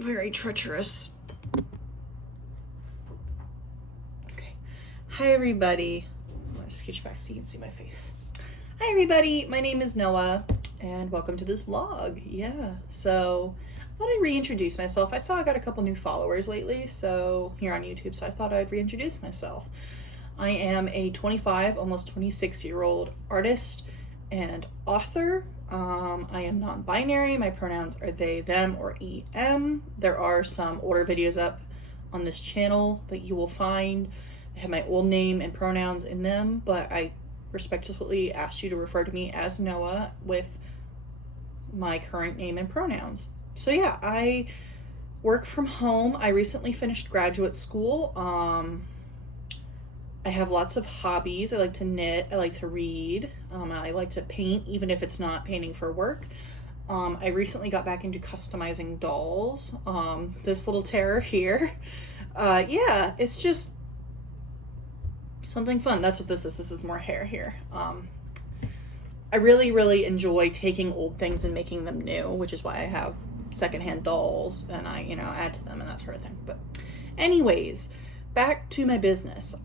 very treacherous. Okay. Hi, everybody. I'm going to scooch back so you can see my face. Hi, everybody. My name is Noah, and welcome to this vlog. Yeah, so I thought I'd reintroduce myself. I saw I got a couple new followers lately, so here on YouTube, so I thought I'd reintroduce myself. I am a 25, almost 26-year-old artist and author. I am non-binary. My pronouns are they, them, or em. There are some older videos up on this channel that you will find that have my old name and pronouns in them, but I respectfully ask you to refer to me as Noah with my current name and pronouns. So yeah, I work from home. I recently finished graduate school. I have lots of hobbies. I like to knit. I like to read. I like to paint, even if it's not painting for work. I recently got back into customizing dolls. This little terror here. Yeah, it's just something fun. That's what this is. This is more hair here. I really enjoy taking old things and making them new, which is why I have secondhand dolls and I, add to them and that sort of thing. But anyways, back to my business.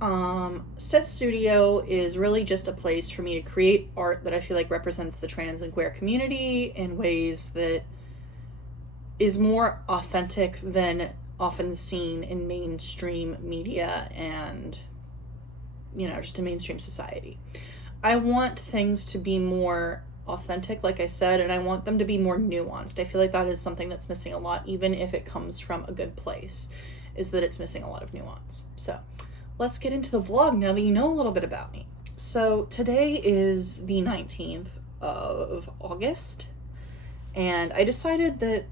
Stet Studio is really just a place for me to create art that I feel like represents the trans and queer community in ways that is more authentic than often seen in mainstream media and, just in mainstream society. I want things to be more authentic, like I said, and I want them to be more nuanced. I feel like that is something that's missing a lot, even if it comes from a good place, is that it's missing a lot of nuance. So let's get into the vlog now that you know a little bit about me. So today is the 19th of August, and I decided that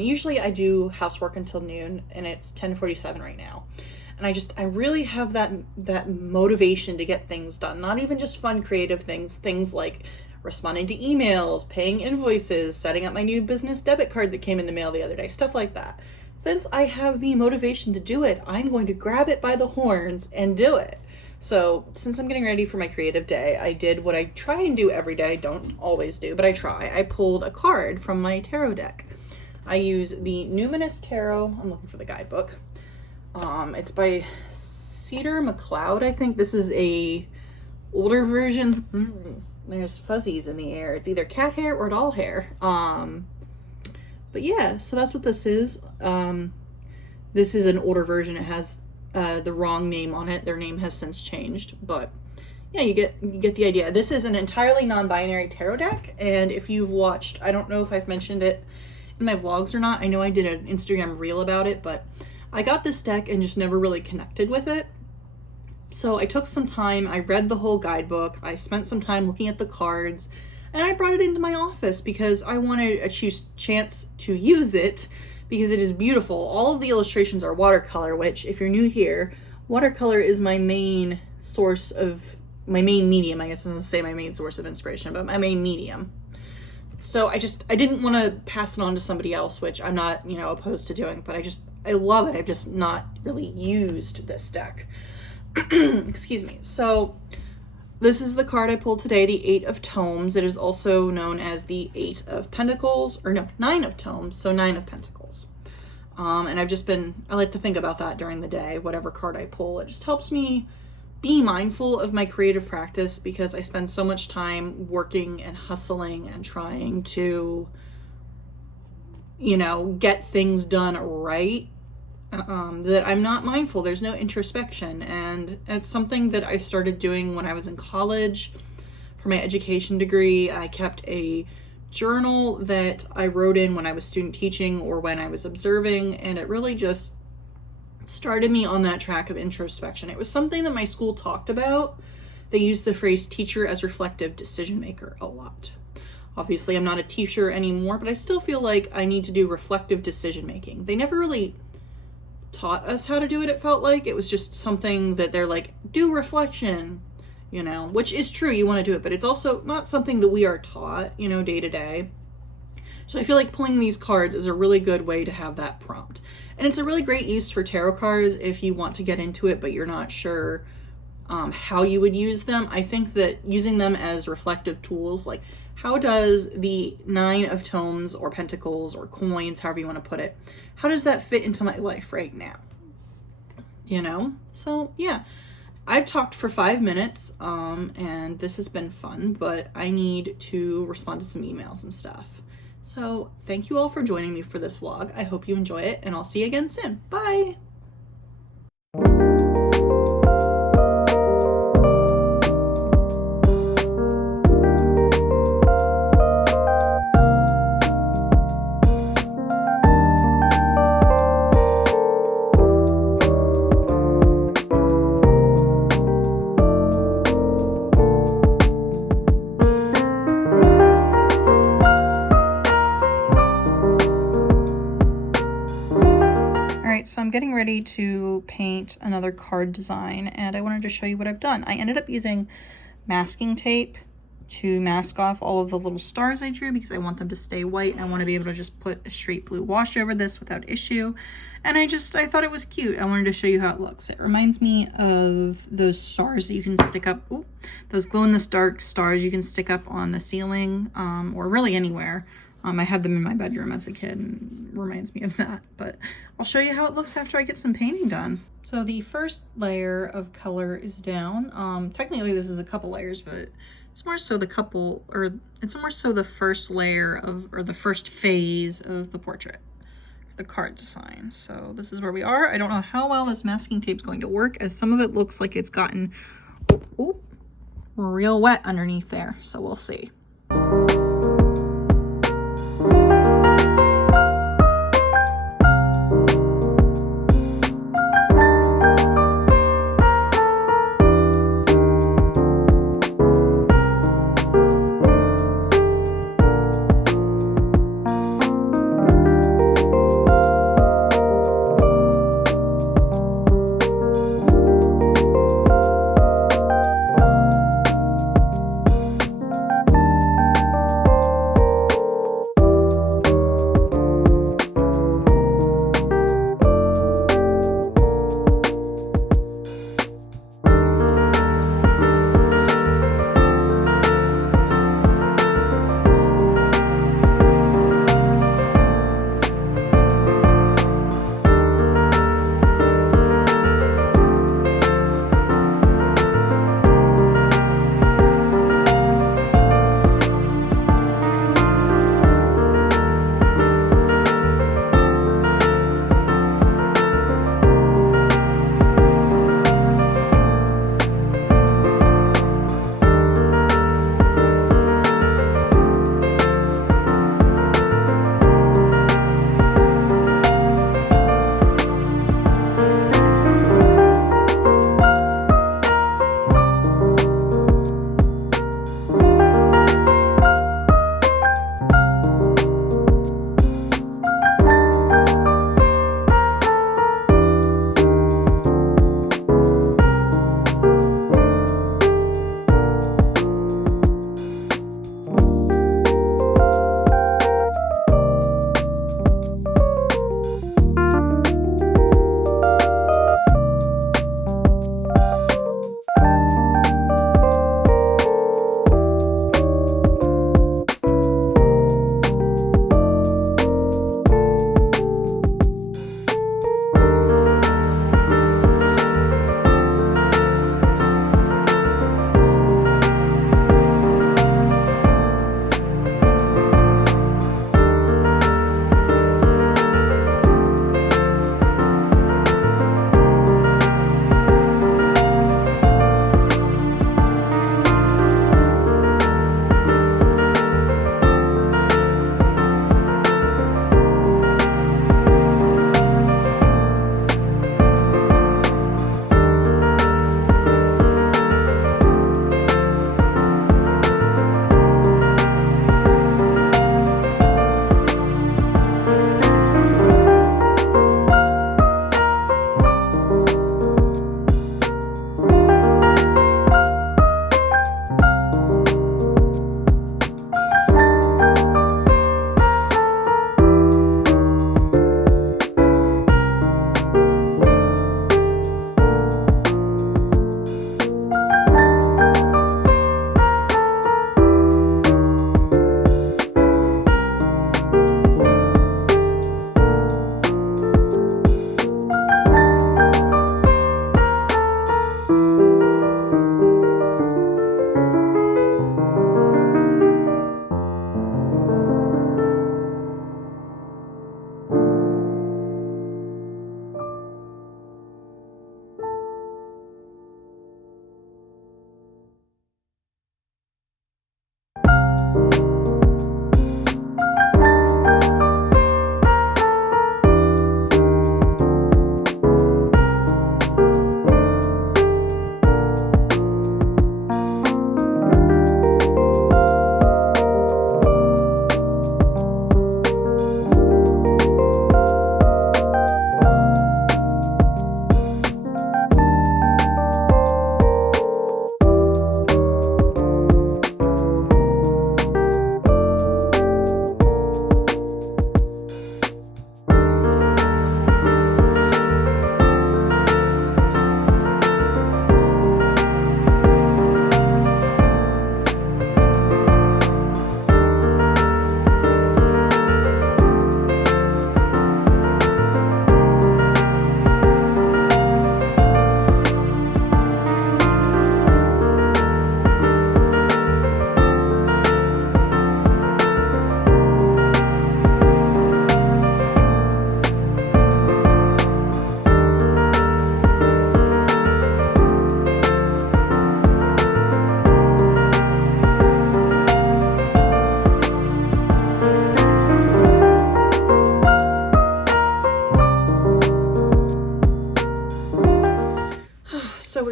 usually I do housework until noon, and it's 10:47 right now. And I really have that motivation to get things done. Not even just fun, creative things like responding to emails, paying invoices, setting up my new business debit card that came in the mail the other day, stuff like that. Since I have the motivation to do it, I'm going to grab it by the horns and do it. So since I'm getting ready for my creative day, I did what I try and do every day. I don't always do, but I try. I pulled a card from my tarot deck. I use the Numinous Tarot. I'm looking for the guidebook. It's by Cedar McLeod, I think. This is a older version. There's fuzzies in the air. It's either cat hair or doll hair. But yeah, so that's what this is. This is an older version. It has the wrong name on it. Their name has since changed, but yeah, you get the idea. This is an entirely non-binary tarot deck, and if you've watched, I don't know if I've mentioned it in my vlogs or not. I know I did an Instagram reel about it, but I got this deck and just never really connected with it. So I took some time, I read the whole guidebook, I spent some time looking at the cards, and I brought it into my office because I wanted a chance to use it because it is beautiful. All of the illustrations are watercolor, which, if you're new here, watercolor is my main medium. I guess I was going to say my main source of inspiration, but my main medium. So I didn't want to pass it on to somebody else, which I'm not, opposed to doing, but I love it. I've just not really used this deck. Excuse me. So this is the card I pulled today, the Eight of Tomes. It is also known as the Eight of Pentacles, or no, Nine of Tomes, so Nine of Pentacles. And I like to think about that during the day, whatever card I pull. It just helps me be mindful of my creative practice because I spend so much time working and hustling and trying to, get things done right, that I'm not mindful. There's no introspection. And it's something that I started doing when I was in college for my education degree. I kept a journal that I wrote in when I was student teaching or when I was observing, and it really just started me on that track of introspection. It was something that my school talked about. They used the phrase teacher as reflective decision maker a lot. Obviously, I'm not a teacher anymore, but I still feel like I need to do reflective decision making. They never really taught us how to do it, it felt like. It was just something that they're like, do reflection, which is true, you want to do it, but it's also not something that we are taught, day to day. So I feel like pulling these cards is a really good way to have that prompt. And it's a really great use for tarot cards if you want to get into it, but you're not sure how you would use them. I think that using them as reflective tools, like how does the Nine of Tomes or Pentacles or coins, however you want to put it, how does that fit into my life right now? You know? So yeah, I've talked for 5 minutes, and this has been fun, but I need to respond to some emails and stuff. So thank you all for joining me for this vlog. I hope you enjoy it, and I'll see you again soon. Bye! So I'm getting ready to paint another card design, and I wanted to show you what I've done. I ended up using masking tape to mask off all of the little stars I drew because I want them to stay white, and I want to be able to just put a straight blue wash over this without issue. And I thought it was cute. I wanted to show you how it looks. It reminds me of those stars that you can stick up, those glow-in-the-dark stars you can stick up on the ceiling, or really anywhere. I had them in my bedroom as a kid, and it reminds me of that, but I'll show you how it looks after I get some painting done. So the first layer of color is down. Technically this is a couple layers, but it's more so it's more so the first layer or the first phase of the portrait, the card design. So this is where we are. I don't know how well this masking tape is going to work, as some of it looks like it's gotten real wet underneath there, so we'll see.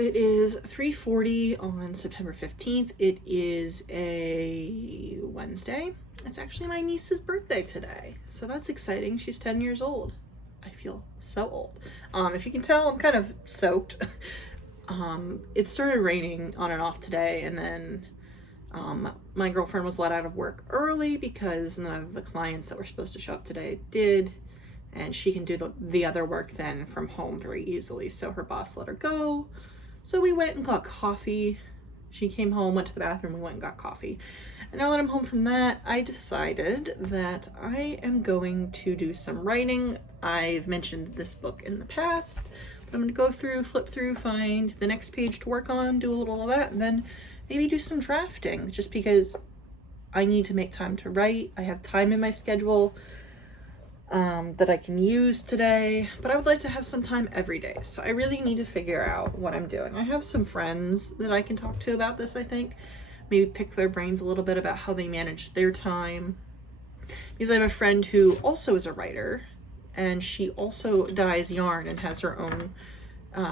it is 3:40 on September 15th. It is a Wednesday. It's actually my niece's birthday today, so that's exciting. She's 10 years old. I feel so old. If you can tell, I'm kind of soaked. It started raining on and off today, and then my girlfriend was let out of work early because none of the clients that were supposed to show up today did, and she can do the other work then from home very easily, so her boss let her go. So we went and got coffee. She came home, went to the bathroom, we went and got coffee. And now that I'm home from that, I decided that I am going to do some writing. I've mentioned this book in the past, but I'm going to go through, flip through, find the next page to work on, do a little of that, and then maybe do some drafting, just because I need to make time to write. I have time in my schedule that I can use today, but I would like to have some time every day. So I really need to figure out what I'm doing. I have some friends that I can talk to about this, I think. Maybe pick their brains a little bit about how they manage their time. Because I have a friend who also is a writer, and she also dyes yarn and has her own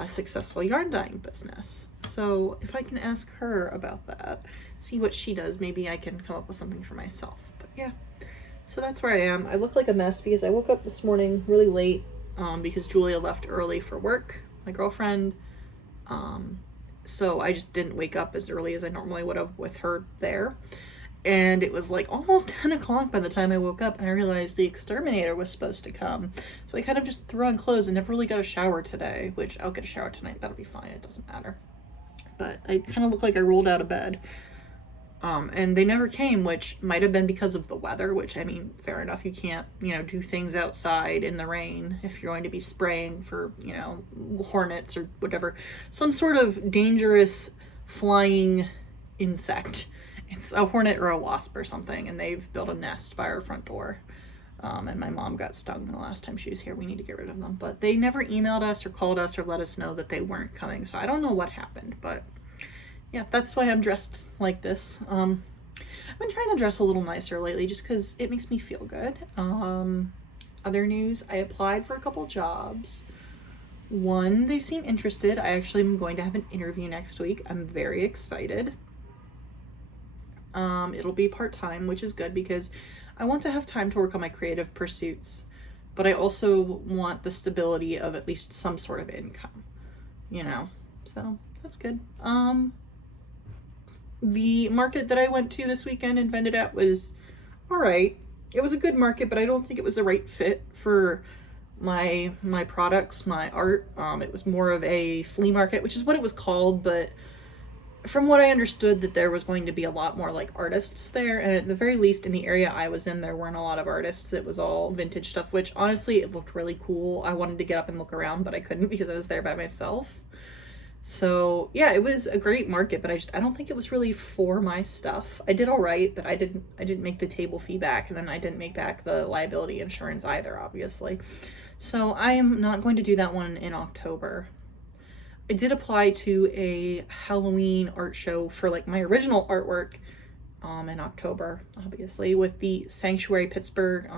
successful yarn dyeing business. So if I can ask her about that, see what she does, maybe I can come up with something for myself. But yeah, so that's where I am. I look like a mess because I woke up this morning really late because Julia left early for work, my girlfriend. So I just didn't wake up as early as I normally would have with her there. And it was like almost 10 o'clock by the time I woke up, and I realized the exterminator was supposed to come. So I kind of just threw on clothes and never really got a shower today, which I'll get a shower tonight. That'll be fine. It doesn't matter. But I kind of look like I rolled out of bed. And they never came, which might have been because of the weather, which, I mean, fair enough. You can't, do things outside in the rain if you're going to be spraying for, hornets or whatever. Some sort of dangerous flying insect. It's a hornet or a wasp or something, and they've built a nest by our front door. And my mom got stung the last time she was here. We need to get rid of them. But they never emailed us or called us or let us know that they weren't coming. So I don't know what happened, but yeah, that's why I'm dressed like this. I've been trying to dress a little nicer lately just because it makes me feel good. Other news, I applied for a couple jobs. One, they seem interested. I actually am going to have an interview next week. I'm very excited. It'll be part-time, which is good because I want to have time to work on my creative pursuits, but I also want the stability of at least some sort of income, so that's good. The market that I went to this weekend and vended at was all right. It was a good market, but I don't think it was the right fit for my products, my art. It was more of a flea market, which is what it was called, but from what I understood, that there was going to be a lot more like artists there, and at the very least in the area I was in, there weren't a lot of artists. It was all vintage stuff, which honestly, it looked really cool. I wanted to get up and look around, but I couldn't because I was there by myself. So yeah, it was a great market, but I don't think it was really for my stuff. I did all right, but I didn't make the table fee back, and then I didn't make back the liability insurance either, obviously. So I am not going to do that one in October. I did apply to a Halloween art show for like my original artwork in October, obviously, with the Sanctuary Pittsburgh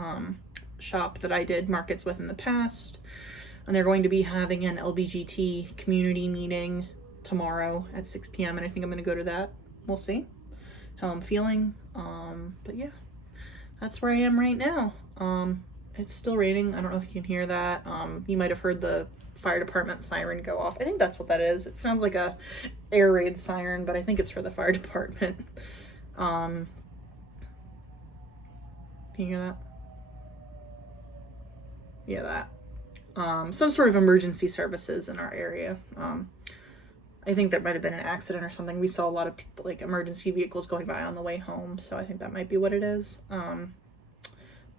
shop that I did markets with in the past. And they're going to be having an LBGT community meeting tomorrow at 6 p.m. and I think I'm going to go to that. We'll see how I'm feeling. But yeah, that's where I am right now. It's still raining. I don't know if you can hear that. You might have heard the fire department siren go off. I think that's what that is. It sounds like a air raid siren, but I think it's for the fire department. Can you hear that? Yeah, that. Some sort of emergency services in our area. I think there might have been an accident or something. We saw a lot of people, like emergency vehicles going by on the way home, so I think that might be what it is. But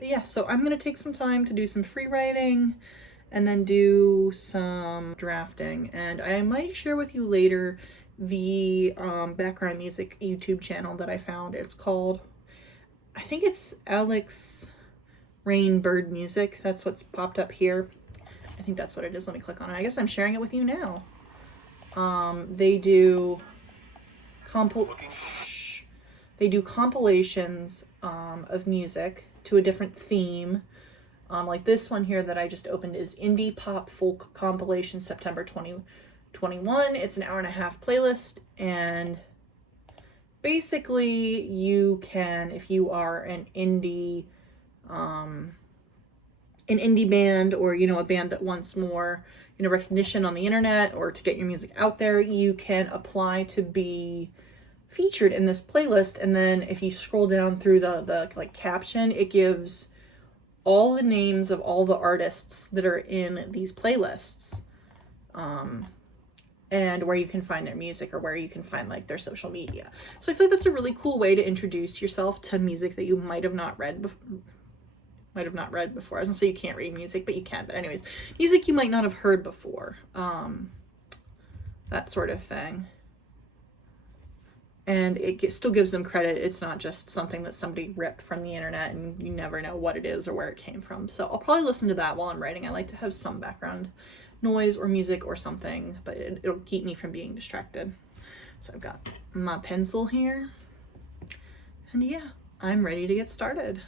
yeah, so I'm going to take some time to do some free writing and then do some drafting. And I might share with you later the background music YouTube channel that I found. It's called, I think it's Alex Rain Bird Music. That's what's popped up here. I think that's what it is. Let me click on it. I guess I'm sharing it with you now. They do compilations of music to a different theme. Like this one here that I just opened is Indie Pop Folk Compilation September 20 21. It's an hour-and-a-half playlist, and basically you can, if you are an indie band, or a band that wants more recognition on the internet, or to get your music out there, you can apply to be featured in this playlist. And then if you scroll down through the like caption, it gives all the names of all the artists that are in these playlists, and where you can find their music, or where you can find like their social media. So I feel like that's a really cool way to introduce yourself to music that you might have not read before. I was gonna say you can't read music, but you can. But anyways, music you might not have heard before, that sort of thing. And it still gives them credit. It's not just something that somebody ripped from the internet and you never know what it is or where it came from. So I'll probably listen to that while I'm writing. I like to have some background noise or music or something, but it'll keep me from being distracted. So I've got my pencil here, and yeah, I'm ready to get started.